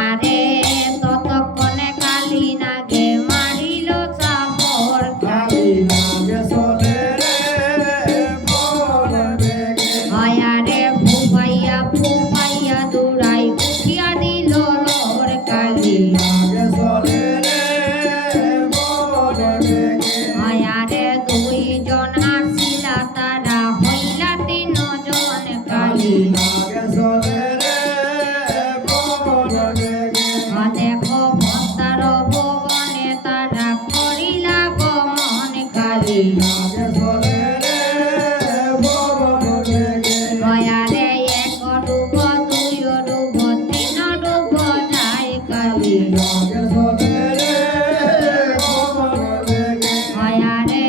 আরে ততক্ষণে কালী নাগে মারিল চাপর আয়ারে ফুপাইয়া ফুপাইয়া দৌড়াই উঠিয়া দিল লোর কালী আয়ারে দুইজন আসিলা তারা হইলা তিনজন কালী দেখো ভক্তার ভবনে তারা করিলা গমন কালী আয়ারে এক ডুব দুই ডুব তিন ডুব যায় কালী আয়ারে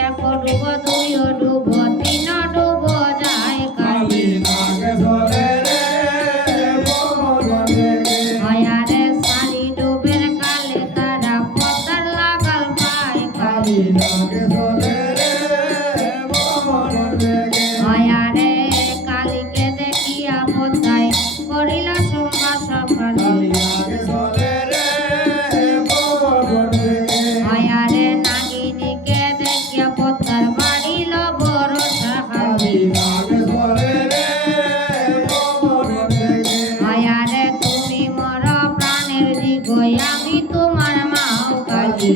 এক ডুব দুই ডুব তিন ডুব যায় কালী আয়ারে সারি ডুবের কালে তারা পতার লাগাল পায় কালী আয়ারে কালীকে দেখিয়া পতায় করিল সংবাদ কালী আয়ারে নাগিনীকে দেখিয়া পতার বাড়িল ভরসা কালী আয়ারে তুমি মর প্রাণের দিগই আমি তোমার মাও কালী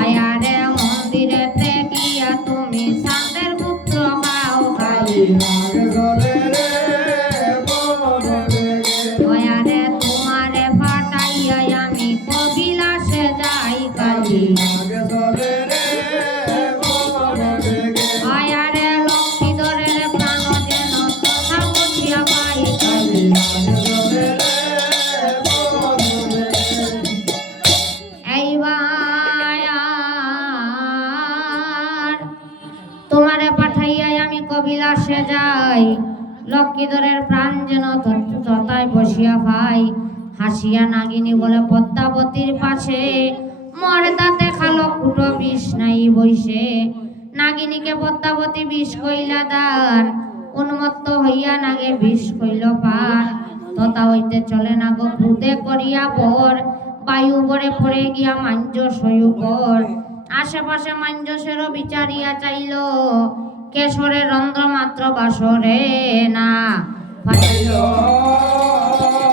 আয়ারে মন্দিরেতে গিয়া তুমি শান্তের পুত্র হও কালী আয়ারে তোমারে ফাটাইয়া আমি কবিলাসে যাই কালী আয়ারে লক্ষ্মীধরের প্রাণ যেন তথা বসিয়া পাই কালী এইবার তোমারে পাঠাইয়া আমি কবিলাসে যাই লক্ষ্মীধরের প্রাণ যেন তথায় বসিয়া পাই হাসিয়া নাগিনী বলে পদ্মাবতীর পাশে মরে তাতে খালো কুটো বিষ নাই বইসে নাগিনীকে পদ্মাবতী বিষ কইলা দান উন্মত্ত হইয়া নাগে বিষ কইল পার তথা হইতে চলে না গো ভূতে করিয়া বর বায়ু বরে পড়ে গিয়া মাঞ্জস হইউপর আশেপাশে মাঞ্জসেরও বিচারিয়া চাইল কেশরের রন্ধ্র মাত্র বাসরে না ফাটিল